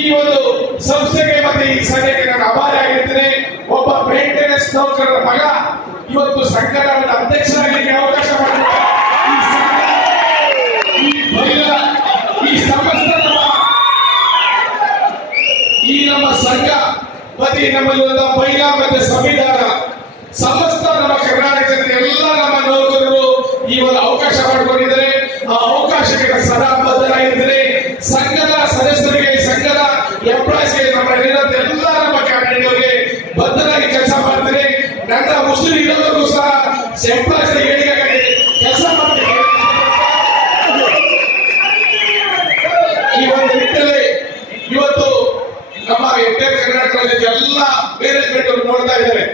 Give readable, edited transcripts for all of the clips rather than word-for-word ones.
ಈ ಒಂದು ಸಂಸ್ಥೆಗೆ ಮತ್ತೆ ಈ ಸಂಘಕ್ಕೆ ನಾನು ಆಭಾರಿ ಆಗಿರ್ತೇನೆ. ಒಬ್ಬ ಮೇಂಟೆನೆನ್ಸ್ ನೌಕರರ ಮಗ ಇವತ್ತು ಸಂಘದ ಅಧ್ಯಕ್ಷರಾಗಲಿಕ್ಕೆ ಅವಕಾಶ ಮಾಡಿದ್ದಾರೆ. ಈ ಸಮಸ್ತ ಈ ನಮ್ಮ ಸಂಘ ಮತ್ತೆ ನಮ್ಮಲ್ಲಿರುವ ಮಹಿಳಾ ಮತ್ತೆ ಸಂವಿಧಾನ ಸಮಸ್ತ ನಮ್ಮ ಕರ್ನಾಟಕದ ಎಲ್ಲ ನಮ್ಮ ನೌಕರರು ಈ ಒಂದು ಅವಕಾಶ ಮಾಡಿಕೊಂಡಿದ್ದಾರೆ. ಆ ಅವಕಾಶಕ್ಕೆ ಸದಾ ಬದ್ಧರಾಗಿದ್ದಾರೆ. ಸಂಘದ ಸದಸ್ಯರಿಗೆ, ಸಂಘದ ಎಂಪ್ಲಾಯ್ಸ್ಗೆ, ನಮ್ಮ ಎಲ್ಲ ನಮ್ಮ ಕ್ಯಾಬಿನೆಟ್ ಅವರಿಗೆ ಬದ್ಧರಾಗಿ ಕೆಲಸ ಮಾಡ್ತಾರೆ. ನನ್ನ ಮುಸ್ಲಿಂ ಇರೋದಕ್ಕೂ ಸಹ ಎಂಪ್ಲಾಯ್ಸ್ ಹೇಳಿಕೆ ಕೆಲಸ ಮಾಡ್ತಾರೆ. ಈ ಒಂದು ನಿಟ್ಟಿನಲ್ಲಿ ಇವತ್ತು ನಮ್ಮ ಎಂಟರ್ ಕರ್ನಾಟಕದಲ್ಲಿ ಎಲ್ಲ ಮ್ಯಾನೇಜ್ಮೆಂಟ್ ಅವರು ನೋಡ್ತಾ ಇದ್ದಾರೆ.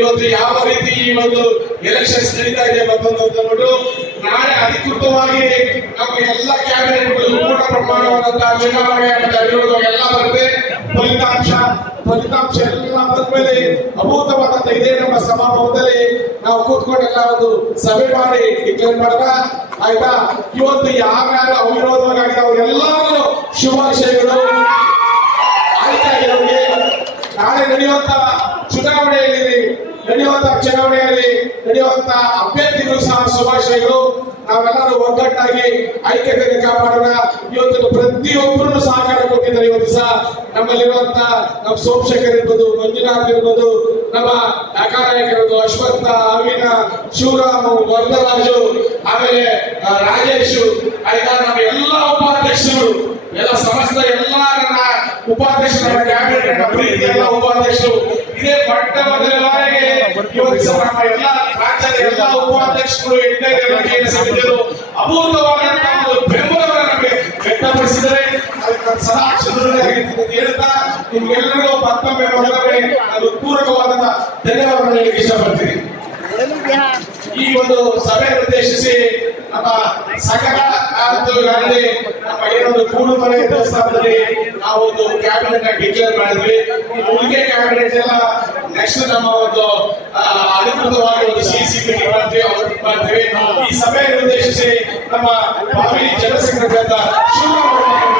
ಇವತ್ತು ಯಾವ ರೀತಿ ಈ ಒಂದು ಎಲೆಕ್ಷನ್ಸ್ ನಡೀತಾ ಇದೆ ಅನ್ನೋದು ನಾಳೆ ಅಧಿಕೃತವಾಗಿ ನಮ್ಮ ಎಲ್ಲ ಕ್ಯಾಬಿನೆಟ್ ಪೂರ್ಣ ಪ್ರಮಾಣವಾದಂತಹ ಚುನಾವಣೆ ಎಲ್ಲ ಬರುತ್ತೆ. ಫಲಿತಾಂಶ ಎಲ್ಲ ಬಂದ್ಮೇಲೆ ಅಭೂತವಾದಂತ ಇದೇ ನಮ್ಮ ಸಭಾಭವನದಲ್ಲಿ ನಾವು ಕೂತ್ಕೊಂಡೆಲ್ಲ ಒಂದು ಸಭೆ ಮಾಡಿ ಡಿಕ್ಲೇರ್ ಮಾಡಿದ ಆಯ್ತಾ. ಇವತ್ತು ಯಾರ್ಯಾರು ಅವಿರೋಧವಾಗಿ ಅವರೆಲ್ಲರೂ ಶುಭಾಶಯಗಳು. ಆಯ್ತಾ, ಇರೋರಿಗೆ ನಾಳೆ ನಡೆಯುವಂತ ಚುನಾವಣೆಯಲ್ಲಿ ನಡೆಯುವಂತ ಅಭ್ಯರ್ಥಿಗಳು ಸಹ ಶುಭಾಶಯಗಳು. ನಾವೆಲ್ಲರೂ ಒಗ್ಗಟ್ಟಾಗಿ ಐಕ್ಯತೆಯನ್ನು ಕಾಪಾಡೋಣ. ಇವತ್ತು ಪ್ರತಿಯೊಬ್ಬರನ್ನು ಸಹಕಾರ ಕೊಟ್ಟಿದ್ದಾರೆ. ಇವತ್ತು ಸಹ ನಮ್ಮಲ್ಲಿರುವಂತ ನಮ್ಮ ಸೋಮಶೇಖರ್ ಇರ್ಬೋದು, ಮಂಜುನಾಥ್ ಇರ್ಬೋದು, ನಮ್ಮ ನಾಯಕರು ಅಶ್ವತ್ಥ, ಅವಿನ, ಶಿವರಾಮು, ವರದರಾಜು, ಆಮೇಲೆ ರಾಜೇಶ್, ಆಯ್ತಾ ನಮ್ಮ ಎಲ್ಲ ಉಪಾಧ್ಯಕ್ಷರು, ಎಲ್ಲ ಸಮಸ್ತ ಎಲ್ಲ ನನ್ನ ಉಪಾಧ್ಯಕ್ಷರ ಕ್ಯಾಬಿನೆಟ್ ಪ್ರೀತಿ ಎಲ್ಲ ಉಪಾಧ್ಯಕ್ಷರು ಇದೇ ಪಟ್ಟ ಮೊದಲ ಬಾರಿಗೆ ಇವತ್ತು ನಮ್ಮ ಎಲ್ಲ ರಾಜ್ಯದ ಎಲ್ಲ ಉಪಾಧ್ಯಕ್ಷರು ಸಮಿತಿಯರು ಅಭೂತವಾದಂತಹ ಒಂದು ಬೆಂಬಲವನ್ನು ನಮಗೆ ವ್ಯಕ್ತಪಡಿಸಿದರೆ ಅದಕ್ಕೆ ಸದಾ ಹೇಳ್ತಾ ನಿಮ್ಗೆಲ್ಲರಿಗೂ ಮತ್ತೊಮ್ಮೆ ಮೊದಲನೇ ಅದು ಪೂರಕವಾದಂತಹ ಧನ್ಯವಾದಗಳನ್ನು ಹೇಳಲಿಕ್ಕೆ ಇಷ್ಟಪಡ್ತೀನಿ. ಈ ಒಂದು ಸಭೆ ಉದ್ದೇಶಿಸಿ ನಮ್ಮ ಸಂಘದ ನಮ್ಮ ಏನೊಂದು ಕೂಡು ಮನೆ ದೇವಸ್ಥಾನದಲ್ಲಿ ನಾವು ಒಂದು ಕ್ಯಾಬಿನೆಟ್ ಡಿಕ್ಲೇರ್ ಮಾಡಿದ್ವಿ. ಉಳಿಕೆ ಕ್ಯಾಬಿನೆಟ್ ಎಲ್ಲ ನೆಕ್ಸ್ಟ್ ನಮ್ಮ ಒಂದು ಅಧಿಕೃತವಾಗಿ ಒಂದು ಸಿಸಿ ಮೀಟಿಂಗ್ ಮಾಡ್ತೀವಿ. ಈ ಸಭೆಯನ್ನು ಉದ್ದೇಶಿಸಿ ನಮ್ಮ ಬಾವಿ ಜನಸಂಘದ ಶಿವರಾಮ